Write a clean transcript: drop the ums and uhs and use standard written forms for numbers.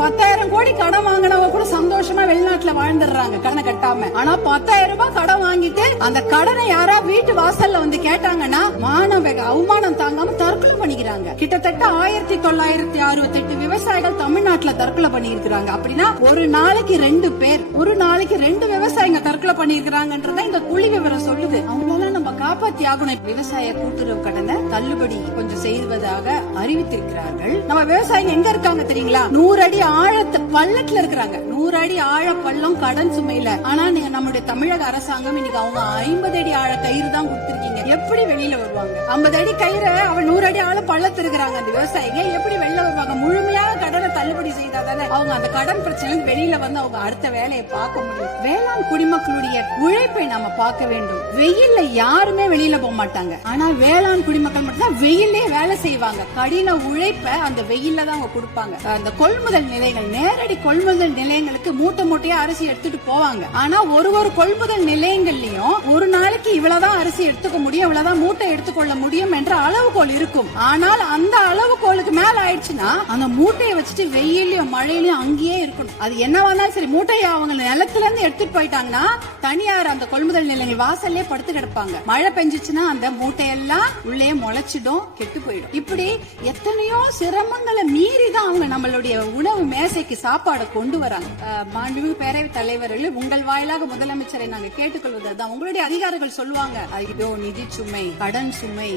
10,000 கோடி கடன் வாங்கினவங்க கூட சந்தோஷமா வெளிநாட்டுல வாழ்ந்துடுறாங்க கடனை கட்டாம. ஆனா 10,000 ரூபாய் கடன் வாங்கிட்டு அந்த கடனை யாரா வீட்டு வாசல்ல வந்து கேட்டாங்கன்னா அவமானம் தாங்காம தற்கொலை பண்ணிக்கிறாங்க. கிட்டத்தட்ட 1968 விவசாயிகள் தமிழ்நாட்டுல தற்கொலை பண்ணிருக்காங்க. அப்படின்னா ஒரு நாளைக்கு 2 பேர், ஒரு நாளைக்கு 2 விவசாயிங்க தற்கொலை பண்ணிருக்காங்கன்றத இந்த புள்ளி விவரம் சொல்லுது. அவங்களெல்லாம் நம்ம காப்பாத்தி ஆகணும். விவசாய கூட்டுறவு கடனை தள்ளுபடி கொஞ்சம் செய்வதாக அறிவித்திருக்கிறார்கள். நம்ம விவசாயிங்க எங்க இருக்காங்க தெரியுங்களா? 100 அடி ஆழத்து பள்ளத்துல இருக்கிறாங்க. 100 அடி ஆழ பள்ளம் கடன் சுமையில. ஆனா நம்முடைய தமிழக அரசாங்கம் இன்னைக்கு அவங்க 50 அடி ஆழ கயிறு தான் கொடுத்திருக்கீங்க. எப்படி வெளியில வருவாங்க? 50 அடி கயிறு அவன் 100 அடி ஆழ பள்ளத்து இருக்கிறாங்க. அந்த விவசாயிங்க எப்படி வெளில வருவாங்க? முழுமையாக கடனை தள்ளுபடி செய்தாதானே அவங்க அந்த கடன் பிரச்சனை வெளியில வந்து அவங்க அடுத்த வேலையை பார்க்க முடியும். வேளாண் குடிமக்களுடைய உழைப்பை நாம பார்க்க வேண்டும். வெயில்ல யாருமே வெளியில போக மாட்டாங்க. ஆனா வேளாண் குடிமக்கள் மட்டும் தான் வெயிலே வேலை செய்வாங்க. கடின உழைப்ப அந்த வெயில்ல தான் அவங்க கொடுப்பாங்க. அந்த கொள்முதல் நிலையங்கள், நேரடி கொள்முதல் நிலையங்களுக்கு மூட்டை மூட்டையா அரிசி எடுத்துட்டு போவாங்க. ஆனா ஒரு கொள்முதல் நிலையங்கள்லயும் ஒரு நாளைக்கு இவ்வளவுதான் அரிசி எடுத்துக்க முடியும், இவ்வளவுதான் மூட்டை எடுத்துக்கொள்ள முடியும் என்ற அளவுகோல் இருக்கும். ஆனால் அந்த அளவுகோலுக்கு மேல ஆயிடுச்சுன்னா அந்த மூட்டையை வச்சுட்டு வெயிலையும் மழையிலயும் அங்கேயே இருக்கணும். அது என்னவானாலும் சரி, மூட்டையை அவங்க நிலத்துல இருந்து எடுத்துட்டு போயிட்டாங்கன்னா தனியார் அந்த கொள்முதல் நிலையங்கள் வாசல்லே படுத்து கிடப்பாங்க. மழை பெஞ்சிச்சுன்னா அந்த மூட்டையெல்லாம் உள்ளே முளைச்சிடும், கெட்டு போயிடும். இப்படி எத்தனையோ சிரமங்களை மீறி தான் அவங்க நம்மளுடைய உணவு மேசைக்கு சாப்பாடை கொண்டு வராங்க. மாண்புமிகு பேரவைத் தலைவர்கள், உங்கள் வாயிலாக முதலமைச்சரை நாங்க கேட்டுக்கொள்வதுதான். உங்களுடைய அதிகாரிகள் சொல்லுவாங்க, ஐயோ நிதி சுமை, கடன் சுமை,